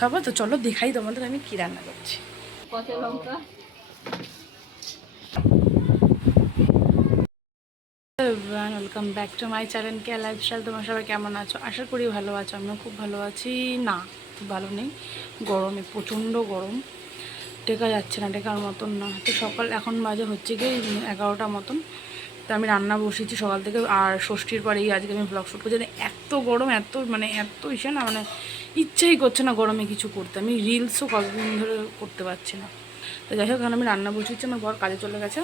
সবাই তো চলো দেখাই তোমাদের আমি কি রান্না করছি। কত লঙ্কা welcome back to my channel K lifestyle. তোমার সবাই কেমন আছো? আশা করি ভালো আছো। আমিও খুব ভালো আছি। না, খুব ভালো নেই, গরমে প্রচণ্ড গরম, টেকা যাচ্ছে না, টেকার মতন না। তো সকাল এখন বাজে হচ্ছে কি 11টা মতন। তো আমি রান্না বসিয়েছি সকাল থেকে, আর ষষ্ঠীর পরেই আজকে আমি ব্লগ শ্যুট করছি। এত গরম, এত ইসে না, ইচ্ছেই করছে না গরমে কিছু করতে। আমি রিলসও কতদিন ধরে করতে পারছি না। তো যাই হোক, এখন আমি রান্না বসিয়েছি। আমার বর কাজে চলে গেছে,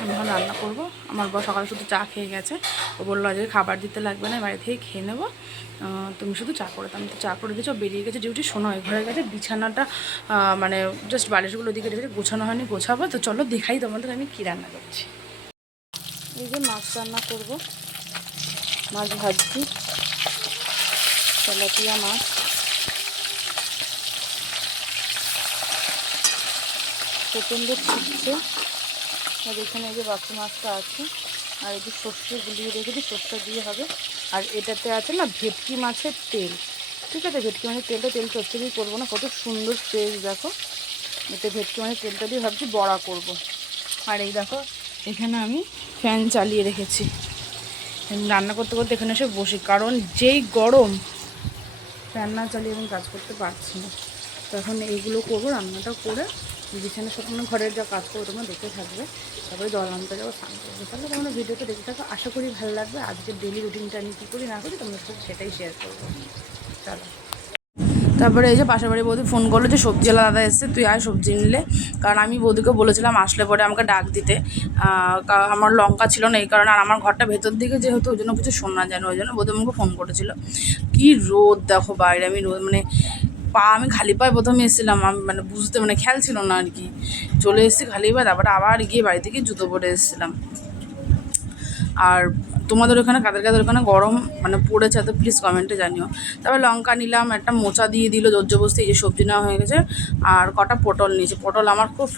আমি এখন রান্না করবো। আমার বর সকালে শুধু চা খেয়ে গেছে। ও বললো আজকে খাবার দিতে লাগবে না, বাড়ি থেকে খেয়ে নেবো, তুমি শুধু চা করে দাও। আমি তো চা করে দিয়েছি। ও বেরিয়ে গেছে ডিউটি। শোনো, ঘরে গেছে বিছানাটা জাস্ট বালিশগুলো দিকে রেখেছে, গোছানো হয়নি, গোছাবো। তো চলো দেখাই তোমাদের আমি কী রান্না করছি। এই যে মাছ রান্না করবো, মাছ ভাজছি, তেলাপিয়া মাছ। প্রচণ্ড ছিটছে। আর এখানে এই যে বাকি মাছটা আছে, আর এই যে সর্ষে গুলিয়ে রেখেছি, সর্ষে দিয়ে হবে। আর এটাতে আছে না ভেটকি মাছের তেল, ঠিক আছে? ভেটকি মাছের তেল চচ্চড়ি করবো না, কত সুন্দর ফ্রেশ দেখো। এতে ভেটকি মাছের তেলটা দিয়ে ভাবছি বড়া করব। আর এই দেখো, এখানে আমি ফ্যান চালিয়ে রেখেছি, রান্না করতে করতে এখানে এসে বসি, কারণ যেই গরম, ফ্যান না চালিয়ে আমি কাজ করতে পারছি না। তো এখন এইগুলো করবো, রান্নাটা করে বিছানা সকালে ঘরের যা কাজ করবো তোমরা দেখতে থাকবে। তারপরে জল আনতে যাবো, স্নান করবো। তাহলে তোমরা ভিডিওটা দেখতে থাকো, আশা করি ভালো লাগবে। আজকের ডেলি রুটিনটা আমি কী করি না করি তোমাদের সাথে সেটাই শেয়ার করবো। চলো। তারপরে এই যে পাশের বাড়ি বৌদি ফোন করলো যে সবজিওয়ালা দাদা এসছে, তুই আয় সবজি নিলে। কারণ আমি বৌদিকে বলেছিলাম আসলে পরে আমাকে ডাক দিতে, আমার লঙ্কা ছিল না এই কারণে। আর আমার ঘরটা ভেতর দিকে যেহেতু, ওই জন্য কিছু শোনা যায় না, ওই জন্য বৌদি আমাকে ফোন করেছিল। কি রোদ দেখো বাইরে, আমি রোদ আমি খালি পায়ে প্রথমে এসেছিলাম, আমি খেয়াল ছিল না আর কি। চলে এসেছি খালি পায়ে, তারপরে আবার গিয়ে বাড়ি থেকে জুতো পরে এসেছিলাম। আর তোমাদের ওখানে কাদের ওখানে গরম পড়েছে তো প্লিজ কমেন্টে জানিও। তারপর লঙ্কা নিলাম, একটা মোচা দিয়ে দিল জর্জবস্তি, এই যে সবজি নেওয়া হয়ে গেছে। আর কটা পটল নিয়েছি, পটল আমার খুব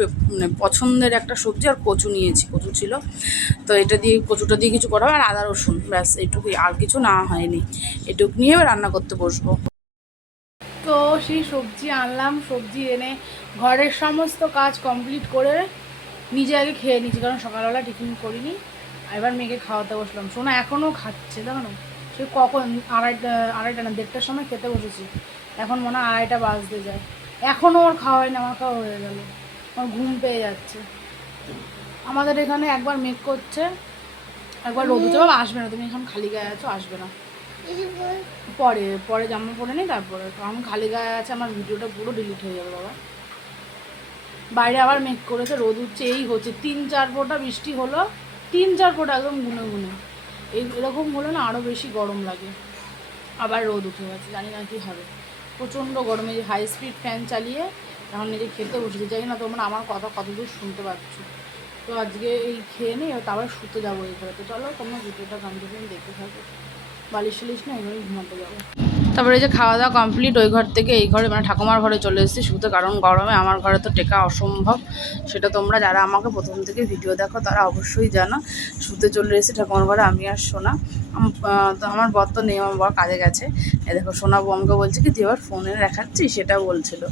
পছন্দের একটা সবজি। আর কচু নিয়েছি, কচু ছিল, তো এটা দিয়ে কচুটা দিয়ে কিছু করা হবে। আর আদা রসুন, ব্যাস এইটুকুই, আর কিছু না হয়নি। এটুকু নিয়ে রান্না করতে বসবো। তো সেই সবজি আনলাম, সবজি এনে ঘরের সমস্ত কাজ কমপ্লিট করে নিজে আগে খেয়ে নিচ্ছি, কারণ সকালবেলা টিফিন করিনি। এবার মেয়েকে খাওয়াতে বসলাম। শোনা এখনও খাচ্ছে, দেখো না, সে কখন আড়াইটা না 1:30টার সময় খেতে বসেছি, এখন মনে হয় 2:30 বাজতে যায়, এখনও ওর খাওয়া হয়নি। আমার খাওয়া হয়ে গেল, আমার ঘুম পেয়ে যাচ্ছে। আমাদের এখানে একবার মেঘ করছে, একবার রোদ উঠছে। বাবা আসবে না, তুমি এখন খালি গায়ে আছো, আসবে না। পরে পরে জামা পরে নেই, তারপরে আমি খালি গায়ে আছে, আমার ভিডিওটা পুরো ডিলিট হয়ে যাবে বাবা। বাইরে আবার মেঘ করেছে, রোদ উঠছে, এই হচ্ছে 3-4 ফোঁটা বৃষ্টি হলো, 3-4 ফোঁটা একদম গুনে গুনে। এরকম হলে না আরও বেশি গরম লাগে। আবার রোদ উঠে গেছে, জানি না কী হবে। প্রচণ্ড গরমে যে হাই স্পিড ফ্যান চালিয়ে এখন নিজে খেতে বসেছি। জানি না তোমরা আমার কথা কতদূর শুনতে পাচ্ছ। তো আজকে এই খেয়ে নিই, তারপরে শুতে যাবো এই করে। তো চলো তোমরা ভিডিওটা কন্টিনিউ দেখতে থাকো। বালিশ টালিশ না এভাবে ঘুমাতে যাবো। তারপরে এই যে খাওয়া দাওয়া কমপ্লিট, ওই ঘর থেকে এই ঘরে ঠাকুমার ঘরে চলে এসেছি শুতে, কারণ গরমে আমার ঘরে তো টেকা অসম্ভব। সেটা তোমরা যারা আমাকে প্রথম থেকে ভিডিও দেখো তারা অবশ্যই জানো। শুতে চলে এসেছি ঠাকুমার ঘরে, আমি আর সোনা। তো আমার বর তো নেই, আমার বর কাজে গেছে। দেখো সোনা বোমকে বলছে কি তুই এবার ফোনে দেখাচ্ছি, সেটা বলছিল।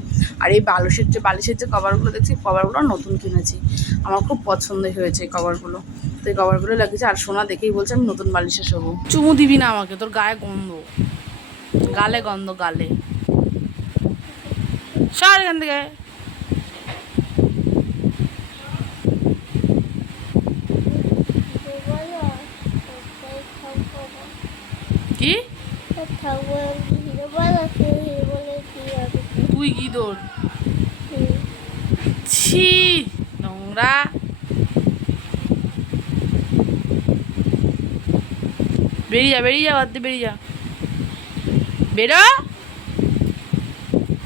আর এই বালিশের যে কভারগুলো দেখছি, কভারগুলো নতুন কিনেছি, আমার খুব পছন্দ হয়েছে এই কভারগুলো। তো এই কভারগুলো লাগিয়েছে। আর সোনা দেখেই বলছে আমি নতুন বালিশে শোবো। চুমু দিবি না আমাকে, তোর গায়ে গন্ধ, গালে গন্ধ, গালে। সর এখান থেকে। কি তুই কি তোর ছি নোংরা। বেরিয়ে যা, বেরিয়ে যা, বাদ দিয়ে বেরিয়ে যা, বেরো।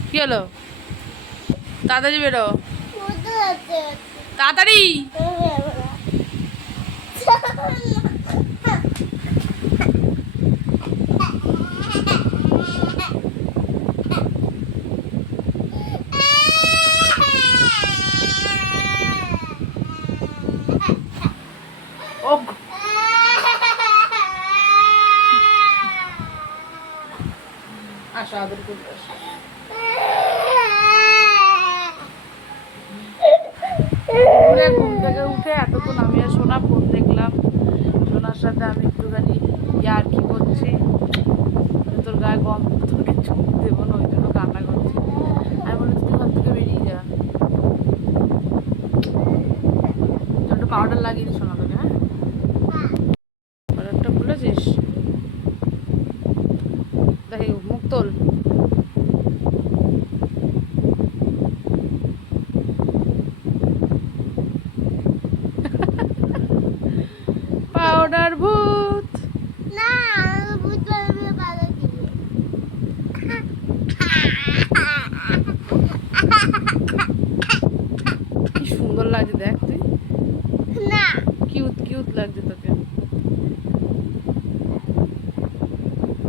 কি হলো? তাড়াতাড়ি বেরো, তাড়াতাড়ি। ও আসো, আদর করতে আসো। সোনা ফোন দেখলাম, সোনার সাথে আমি একটুখানি আর কি করছি, তোর গায়ে গম তোকে চুপ দেবো না, ওই জন্য কান্না করছি। আমি বলি তুই ঘর থেকে বেরিয়ে যা, একটু পাউডার লাগিয়ে দিস সোনা তোকে। হ্যাঁ, পাউডারটা ভুলেছিস? দেখি মুখ তোল। পাউডার ভূত না, ভূত বানাবে ভালো দিয়ে। কি সুন্দর লাগছে দেখ, তুই না, কিউট কিউট লাগছে তোকে।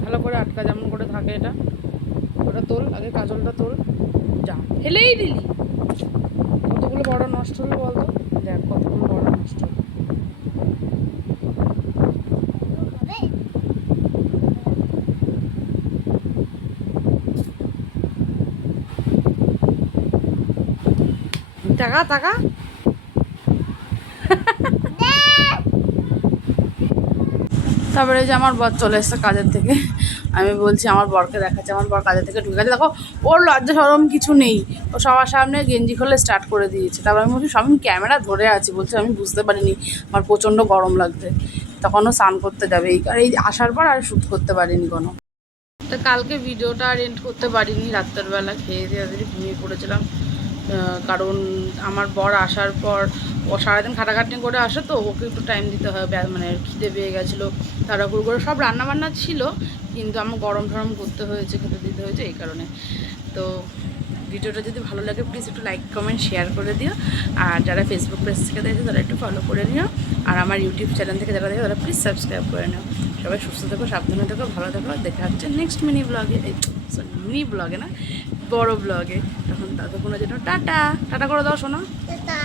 ভালো করে আটকা যেমন করে থাকে এটা। ওটা তোল, আগে কাজলটা তোল। যা, ফেলেই দিলি। কতগুলো বড় নষ্ট হলো বলতো, দেখ কতগুলো বড় নষ্ট হলো। হবে? টাকা টাকা তারপরে যে আমার বর চলে এসছে কাজের থেকে। আমি বলছি আমার বরকে দেখাচ্ছে, আমার বর কাজের থেকে ঢুকে গেছে, দেখো ওর লজ্জা সরম কিছু নেই, ও সবার সামনে গেঞ্জি খুলে স্টার্ট করে দিয়েছে। তারপর আমি বলছি আমি ক্যামেরা ধরে আছি, বলছি আমি বুঝতে পারিনি আমার প্রচণ্ড গরম লাগছে। তখনও স্নান করতে যাবে, এই আসার পর আর শ্যুট করতে পারিনি কোনো। তো কালকে ভিডিওটা আর এন্ড করতে পারিনি, রাত্রের বেলা খেয়ে দিয়ে ঘুমিয়ে পড়েছিলাম। কারণ আমার বর আসার পর ও সারাদিন খাটাখাটনি করে আসে, তো ওকে একটু টাইম দিতে হয়, মানে খিদে পেয়ে গেছিলো, তাড়াহুড়ো করে সব রান্নাবান্না ছিল, কিন্তু আমার গরম টরম করতে হয়েছে, খেতে দিতে হয়েছে এই কারণে। তো ভিডিওটা যদি ভালো লাগে প্লিজ একটু লাইক কমেন্ট শেয়ার করে দিও, আর যারা ফেসবুক পেজ থেকে দেখে তারা একটু ফলো করে নিও, আর আমার ইউটিউব চ্যানেল থেকে যারা দেখে তারা প্লিজ সাবস্ক্রাইব করে নিও। সবাই সুস্থ থেকো, সাবধানে থেকো, ভালো থেকো, দেখা হচ্ছে নেক্সট মিনি ব্লগে, সরি মিনি ব্লগে না, বড় ব্লগে। তখন ততক্ষণের জন্য টাটা টাটা করে দাও শোনো। টাটা।